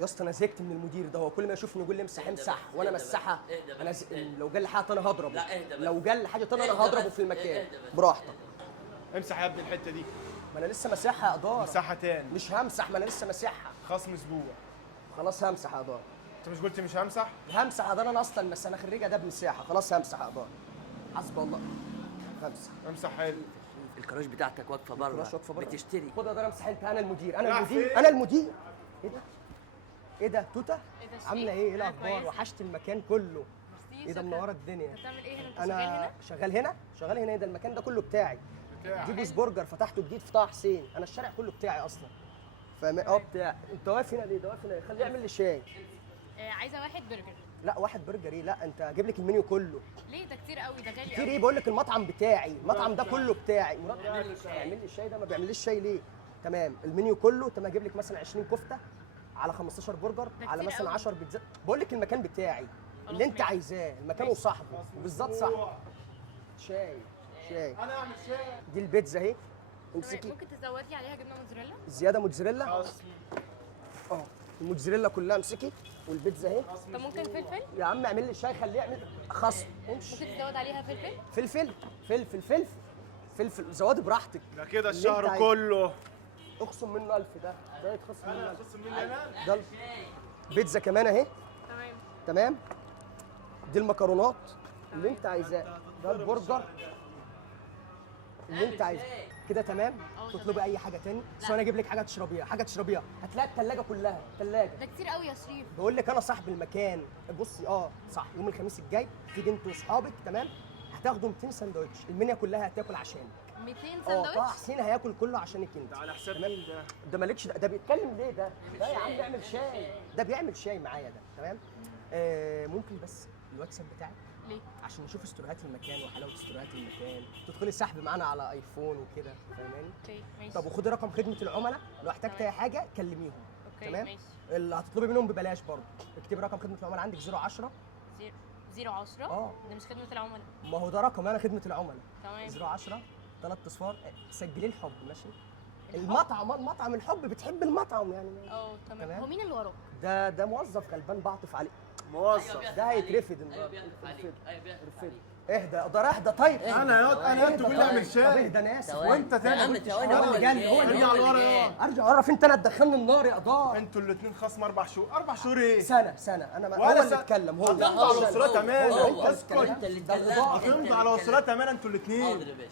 يا اسطى انا زهقت من المدير ده، هو كل ما يشوفني يقول لي امسح امسح وانا امسحها. انا لو جال لي حاجه تاني هضربه. لا اهدى بس. لو جال لي حاجه تاني انا هضربه في المكان. براحتك. امسح يا ابني الحته دي. ما انا لسه مسحها يا اداره. مسحها تاني. مش همسح، ما انا لسه مسحها. خصم اسبوع. خلاص همسح يا اداره. انت مش قلت مش همسح؟ همسح يا اداره، انا اصلا بس انا خريج اداب مساحه. خلاص همسح يا اداره. حسب الله. همسح. امسح حلو. الكراش بتاعتك واقفه بره، خلاص واقفه بره. بتشتري. خد يا اداره امسح انت، انا المدير، انا راح المدير، فين؟ انا المدير. ايه ده؟ ايه ده توته؟ ايه ده شيء؟ عامله ايه؟ ايه أنا الاخبار؟ كويسة. وحشت المكان كله. ميرسي، ايه ده شكراً. منوره الدنيا. انت بتعمل ايه هنا؟ انت شغال انا هنا؟ شغال هنا. شغال هنا. ايه ده؟ المكان ده كله بتاعي. بتاعك. دي بوس برجر فتحته جديد في طه حسين. انا الشارع كله بتاعي اصلا. فاهم؟ بتاعي. انت واقف هنا ليه؟ ده واقف هنا ليه؟ خليه يعمل لي شاي. عايزه واحد برجر. لا واحد برجر ايه؟ لا انت اجيب لك المنيو كله. ليه ده كتير قوي؟ ده غالي كتير قوي. ايه؟ بقول لك المطعم بتاعي، المطعم ده كله بتاعي. مراد يعمل لي الشاي ده، ما بيعمليش شاي ليه؟ تمام. المنيو كله تمام. اجيب لك مثلا 20 كفته على 15 برجر ده على كتير مثلا قوي. 10 بيتزا. بقول لك المكان بتاعي اللي انت ماشي. عايزاه، المكان وصاحبه بالظبط. صاحبه. شاي. شاي. انا اعمل شاي. دي البيتزا اهي. تمام، امسكي. ممكن تزود لي عليها جبنه موتزاريلا؟ زياده موتزاريلا. خصم. اه الموتزاريلا كلها امسكي. والبيتزا اهي. طب ممكن فلفل؟ يا عم اعمل لي الشاي، خليه يعمل خصم. امشي. ممكن تزود عليها فلفل؟ فلفل. فلفل. فلفل زوادي براحتك. ده كده اللي انت الشهر عايزه. كله. اخصم منه 1000. ده يتخصم منه 1000. خصم مني انا. ده بيتزا كمان اهي. تمام. تمام. دي المكرونات اللي انت عايزاه. ده البرجر اللي انت عايزاه. كده تمام. تطلبي اي حاجه تاني؟ بس انا اجيب لك حاجه تشربيها. حاجه تشربيها هتلاقي الثلاجه كلها ثلاجه. ده كتير قوي يا شريف. بقول لك انا صاحب المكان. بصي صح، يوم الخميس الجاي تيجي انت واصحابك. تمام. هتاخدوا 200 سندوتش. المنيا كلها هتاكل عشانك. 200 طه سندوتش؟ حسين هياكل كله عشانك انت. ده على حساب تمام؟ مين ده؟ ده مالكش ده بيتكلم ليه ده؟ ده يا عم بيعمل شاي. ده بيعمل شاي معايا ده. تمام. ممكن بس الواتساب بتاعك ليه؟ عشان نشوف استوريات المكان وحلاوه استوريات المكان. تدخلي سحب معانا على ايفون وكده. فاهماني؟ اوكي ماشي. طب وخدي رقم خدمه العملاء، لو احتجتي اي حاجه كلميهم. اوكي تمام. ماشي. اللي هتطلبي منهم ببلاش برضه. اكتبي رقم خدمه العملاء عندك 010. 010؟ ده مش خدمه العملاء. ما هو ده رقم انا خدمه العملاء. تمام. 010 3 اصفار. سجلي الحب. ماشي. المطعم الحب بتحب المطعم يعني. تمام. تمام. هو مين اللي وراك؟ ده موظف غلبان بعطف عليه. موظف. ده هيترفد ايوه النهارده. بيعطف عليك. ايوه بيعطف عليك. اهدى اهدى طيب. انا تقول لي اعمل طب شاي. اهدى انا اسف. وانت تاني يا عم قلت ثواني، هو هو اللي اللي جاي، هو اللي جاي، ارجع هو لورا اللي يا جاي. ارجع اعرف انت انا تدخلني النار يا ادار. انتوا الاثنين خصم 4 شهور. 4 شهور ايه؟ سنه انا ما هو ولا اللي سنة. اتكلم. هو هتمضوا على وصولات امان. هو اسكت. انت اللي ده اتكلمت. الإضاءة. هتمضوا على وصولات امان انتوا حاضر الاثنين. يا باشا.